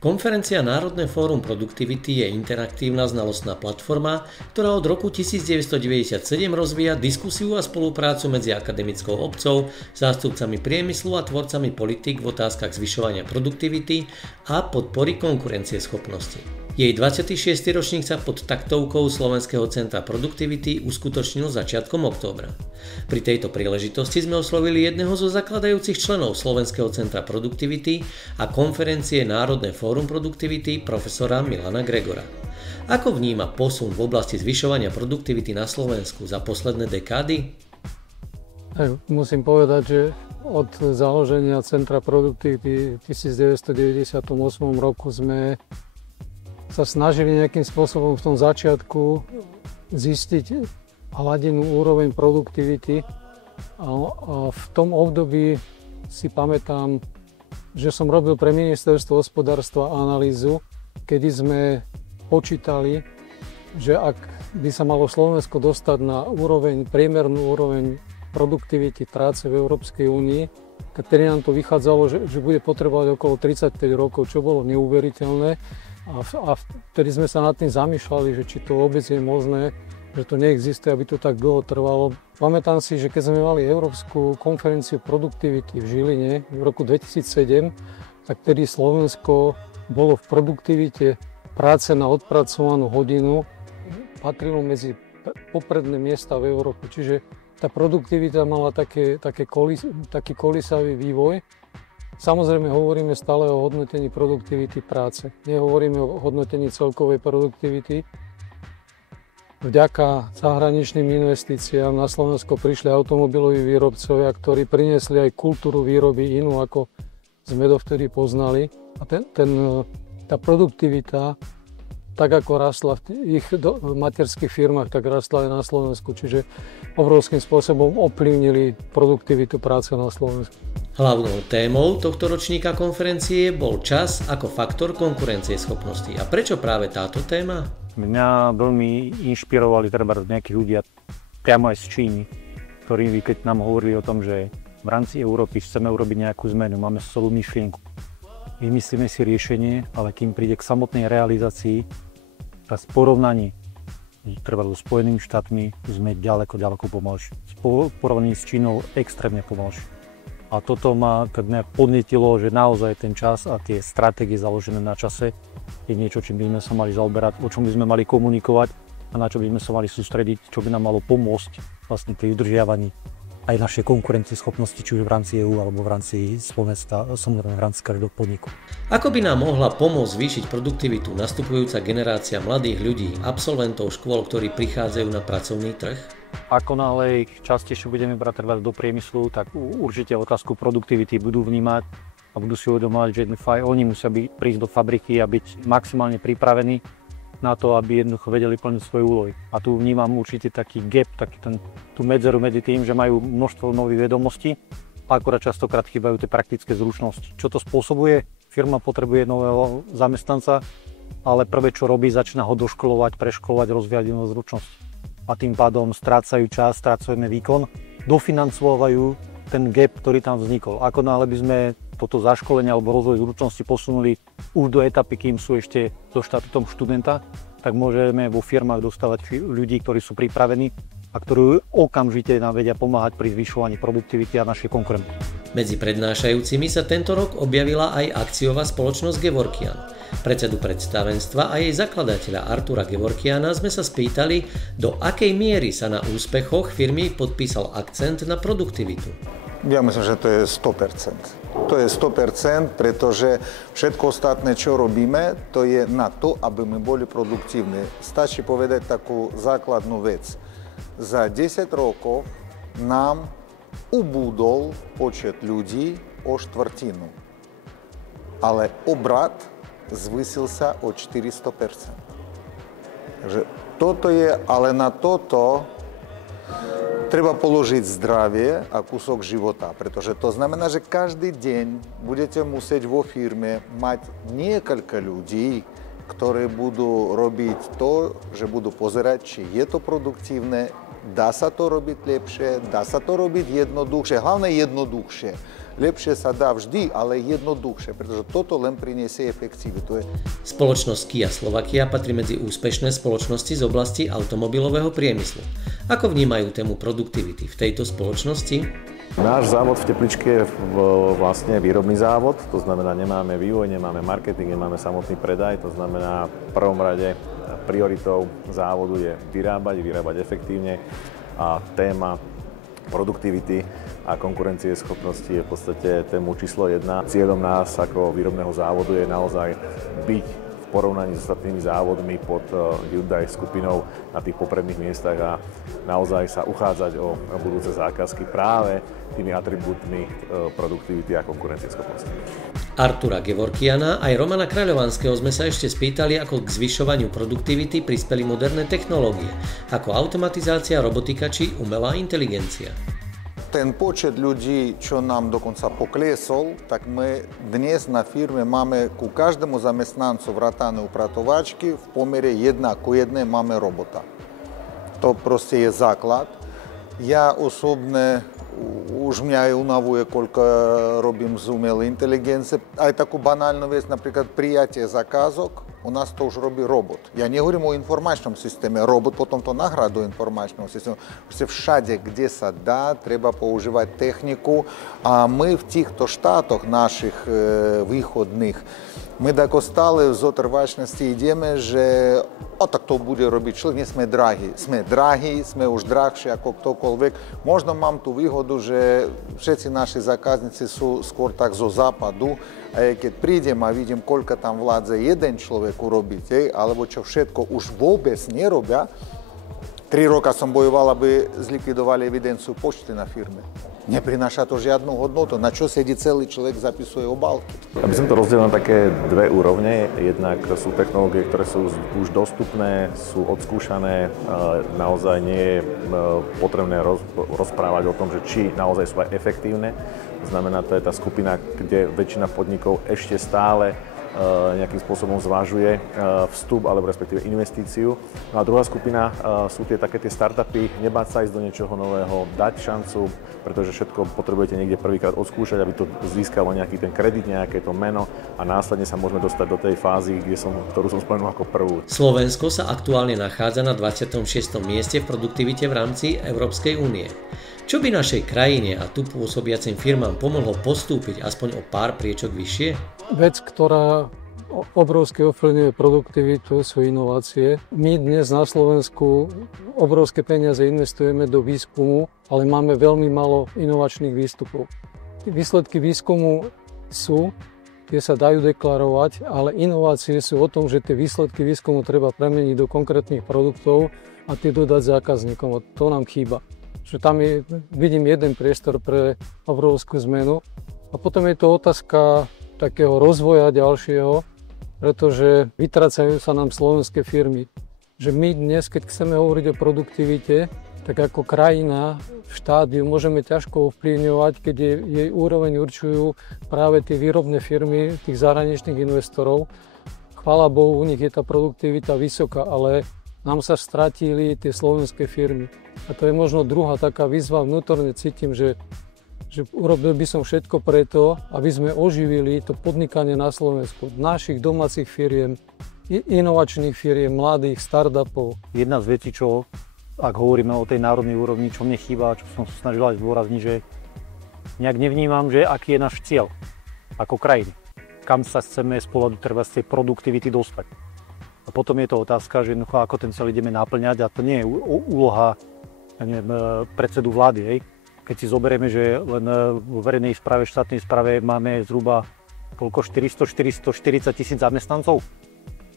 Konferencia Národné fórum produktivity je interaktívna znalostná platforma, ktorá od roku 1997 rozvíja diskusiu a spoluprácu medzi akademickou obcou, zástupcami priemyslu a tvorcami politík v otázkach zvyšovania produktivity a podpory konkurencieschopnosti. Jej 26. ročník sa pod taktovkou Slovenského centra produktivity uskutočnil začiatkom októbra. Pri tejto príležitosti sme oslovili jedného zo zakladajúcich členov Slovenského centra produktivity a konferencie Národné fórum produktivity profesora Milana Gregora. Ako vníma posun v oblasti zvyšovania produktivity na Slovensku za posledné dekády? Musím povedať, že od založenia Centra produktivity v 1998 roku sme sa snažili nejakým spôsobom v tom začiatku zistiť hladinu, úroveň produktivity a v tom období si pamätám, že som robil pre ministerstvo hospodárstva analýzu, kedy sme počítali, že ak by sa malo Slovensko dostať na priemernú úroveň produktivity práce v Európskej únii, tak tedy nám to vychádzalo, že bude potrebovať okolo 35 rokov, čo bolo neuveriteľné. A vtedy sme sa nad tým zamýšľali, že či to vôbec je možné, že to neexistuje, aby to tak dlho trvalo. Pamätám si, že keď sme mali Európsku konferenciu produktivity v Žiline v roku 2007, tak vtedy Slovensko bolo v produktivite práce na odpracovanú hodinu, patrilo medzi popredné miesta v Európe. Čiže tá produktivita mala taký kolísavý vývoj. Samozrejme hovoríme stále o hodnotení produktivity práce. Nehovoríme o hodnotení celkovej produktivity. Vďaka zahraničným investíciám na Slovensko prišli automobiloví výrobcovia, ktorí priniesli aj kultúru výroby inú, ako sme dovtedy poznali. A tá produktivita, tak ako rastla v ich materských firmách, tak rastla aj na Slovensku. Čiže obrovským spôsobom ovplyvnili produktivitu práce na Slovensku. Hlavnou témou tohto ročníka konferencie bol čas ako faktor konkurencieschopnosti. A prečo práve táto téma? Mňa veľmi inšpirovali nejakí ľudia priamo aj z Číny, ktorí keď nám hovorili o tom, že v rámci Európy chceme urobiť nejakú zmenu, máme celú myšlienku. Vymyslíme si riešenie, ale kým príde k samotnej realizácii, v porovnaní so Spojenými štátmi sme ďaleko pomalší. V porovnaní s Čínou extrémne pomalší. A toto ma tak podnetilo, že naozaj ten čas a tie stratégie založené na čase je niečo, čím by sme sa mali zaoberať, o čom by sme mali komunikovať a na čo by sme sa mali sústrediť, čo by nám malo pomôcť vlastne pri udržiavaní aj našej konkurencieschopnosti, či už v rámci EÚ alebo v rámci Slovenska, samozrejme v rámci každého podniku. Ako by nám mohla pomôcť zvýšiť produktivitu nastupujúca generácia mladých ľudí, absolventov škôl, ktorí prichádzajú na pracovný trh? Ako náhle ich častejšie budeme brať do priemyslu, tak určite otázku produktivity budú vnímať a budú si uvedomovať, že oni musia prísť do fabriky a byť maximálne pripravení na to, aby jednoducho vedeli plniť svoje úlohy. A tu vnímam určite taký gap, tú medzeru medzi tým, že majú množstvo nových vedomostí a akorát častokrát chýbajú tie praktické zručnosti. Čo to spôsobuje? Firma potrebuje nového zamestnanca, ale prvé, čo robí, začína ho doškolovať, preškolovať, rozvíjať nové zručnosti. A tým pádom strácajú čas, strácajeme výkon, dofinancovajú ten gap, ktorý tam vznikol. Ako náhle by sme toto zaškolenie alebo rozvoj zručnosti posunuli už do etapy, kým sú ešte so štatutom študenta, tak môžeme vo firmách dostávať ľudí, ktorí sú pripravení a ktorí okamžite nám vedia pomáhať pri zvyšovaní produktivity a našej konkurencie. Medzi prednášajúcimi sa tento rok objavila aj akciová spoločnosť Gevorkian. Predsedu predstavenstva a jej zakladateľa Artura Gevorkiana sme sa spýtali, do akej miery sa na úspechoch firmy podpísal akcent na produktivitu. Ja myslím, že to je 100%. To je 100%, pretože všetko ostatné, čo robíme, to je na to, aby my boli produktívni. Stačí povedať takú základnú vec. Za 10 rokov nám ubudol počet ľudí o štvrtinu. Ale obrat zvýšil sa o 400%. Takže toto je, ale na toto treba položiť zdravie a kúsok života, pretože to znamená, že každý deň budete musieť vo firme mať niekoľko ľudí, ktorí budú robiť to, že budú pozerať, či je to produktívne, dá sa to robiť lepšie, dá sa to robiť jednoduchšie, hlavne jednoduchšie. Lepšie sa dá vždy, ale jednoduchšie, pretože toto len priniesie efektivitu. Spoločnosť Kia Slovakia patrí medzi úspešné spoločnosti z oblasti automobilového priemyslu. Ako vnímajú tému produktivity v tejto spoločnosti? Náš závod v Tepličke je vlastne výrobný závod, to znamená, nemáme vývoj, nemáme marketing, nemáme samotný predaj, to znamená, v prvom rade prioritou závodu je vyrábať efektívne a téma produktivity a konkurencieschopnosti je v podstate tému číslo 1. Cieľom nás ako výrobného závodu je naozaj byť v porovnaní s ostatnými závodmi pod Hyundai skupinou na tých popredných miestach a naozaj sa uchádzať o budúce zákazky práve tými atribútmi produktivity a konkurencieschopnosti. Artura Gevorkiana aj Romana Kráľovanského sme sa ešte spýtali, ako k zvyšovaniu produktivity prispeli moderné technológie, ako automatizácia, robotika či umelá inteligencia. Ten počet ľudí, čo nám dokonca poklesol, tak my dnes na firme máme ku každému zamestnancu vrátane upratovačky v pomere 1:1 máme robota. To proste je základ. Ja osobne už mňa aj unavuje, koľko robím z umelej inteligencie. Aj takú banálnu vec, napríklad prijatie zakázok, u nás to už robí robot. Ja nehovorím o informačnom systéme, robot potom to nahraduje informačnom systému. Proste všade, kde sa dá, treba používať techniku a my v týchto štátoch našich východných, my tako stále v zotrvačnosti ideme, že tak to bude robiť človek, nie sme drahí. Sme drahí, sme už drahší ako ktokoľvek. Možno mám tú výhodu, že všetci naši zákazníci sú skôr tak zo západu, a keď prídem a vidím, koľko tam vládze jeden človek urobiť, alebo čo všetko už vôbec nerobia, 3 roka som bojoval, aby zlikvidovali evidenciu pošty na firme. Neprináša to žiadnu hodnotu. Na čo sedí celý človek, zapisuje obálky. Aby som to rozdelil na také dve úrovne. Jednak sú technológie, ktoré sú už dostupné, sú odskúšané. Naozaj nie je potrebné rozprávať o tom, že či naozaj sú aj efektívne. Znamená, to je tá skupina, kde väčšina podnikov ešte stále nejakým spôsobom zvažuje vstup alebo respektíve investíciu. No a druhá skupina sú tie startupy, nebáť sa ísť do niečoho nového, dať šancu, pretože všetko potrebujete niekde prvýkrát odskúšať, aby to získalo nejaký ten kredit, nejaké to meno a následne sa môžeme dostať do tej fázy, ktorú som spomenul ako prvú. Slovensko sa aktuálne nachádza na 26. mieste v produktivite v rámci Európskej únie. Čo by našej krajine a tu pôsobiacim firmám pomohlo postúpiť aspoň o pár priečok vyššie? Vec, ktorá obrovsky ovplyvňuje produktivitu, sú inovácie. My dnes na Slovensku obrovské peniaze investujeme do výskumu, ale máme veľmi málo inovačných výstupov. Výsledky výskumu sú, tie sa dajú deklarovať, ale inovácie sú o tom, že tie výsledky výskumu treba premeniť do konkrétnych produktov a tie dodať zákazníkom. A to nám chýba. Že tam vidím jeden priestor pre obrovskú zmenu. A potom je to otázka takého rozvoja ďalšieho, pretože vytracajú sa nám slovenské firmy. Že my dnes, keď chceme hovoriť o produktivite, tak ako krajina v štádiu môžeme ťažko ovplyvňovať, keď jej úroveň určujú práve tie výrobné firmy tých zahraničných investorov. Chvála Bohu, u nich je tá produktivita vysoká, ale nám sa stratili tie slovenské firmy. A to je možno druhá taká výzva, vnútorne cítim, že urobil by som všetko preto, aby sme oživili to podnikanie na Slovensku. Našich domácich firiem, inovačných firiem, mladých, startupov. Jedna z vecí, čo, ak hovoríme o tej národnej úrovni, čo mne chýba, čo som sa snažil aj zdôrazniť, že nejak nevnímam, že aký je náš cieľ ako krajiny. Kam sa chceme z pohľadu z tej produktivity dostať. A potom je to otázka, že ako ten cieľ ideme naplňať a to nie je úloha predsedu vlády. Hej. Keď si zoberieme, že len v verejnej správe, štátnej správe máme zhruba 440 tisíc zamestnancov.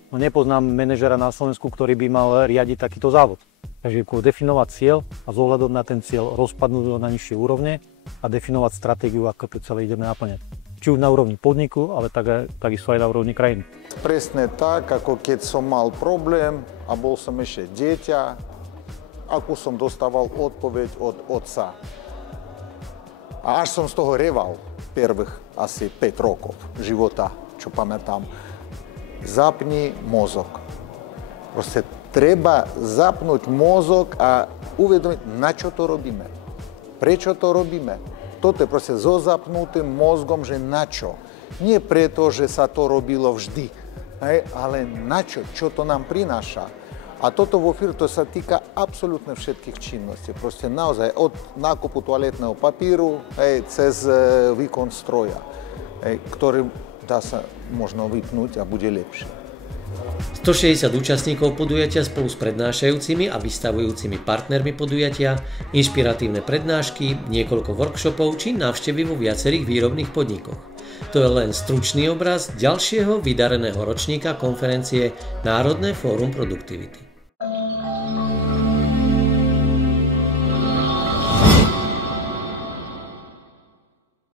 No nepoznám manažera na Slovensku, ktorý by mal riadiť takýto závod. Takže definovať cieľ a z ohľadom na ten cieľ rozpadnúť ho na nižšie úrovne a definovať stratégiu, ako to celé ideme naplňať. Či už na úrovni podniku, ale takisto aj na úrovni krajiny. Presne tak, ako keď som mal problém a bol som ešte dieťa, akú som dostával odpoveď od otca. A až som z toho reval prvých asi 5 rokov života, čo pamätám. Zapni mozog. Proste treba zapnúť mozog a uvedomiť, na čo to robíme. Prečo to robíme? Toto je proste so zapnutým mozgom, že na čo. Nie preto, že sa to robilo vždy, ale na čo to nám prináša. A toto vo firme to sa týka absolútne všetkých činností. Proste naozaj od nákupu toaletného papíru cez výkon stroja, ktorý dá sa možno vypnúť a bude lepšie. 160 účastníkov podujatia spolu s prednášajúcimi a vystavujúcimi partnermi podujatia, inšpiratívne prednášky, niekoľko workshopov či návštevy vo viacerých výrobných podnikoch. To je len stručný obraz ďalšieho vydareného ročníka konferencie Národné fórum produktivity.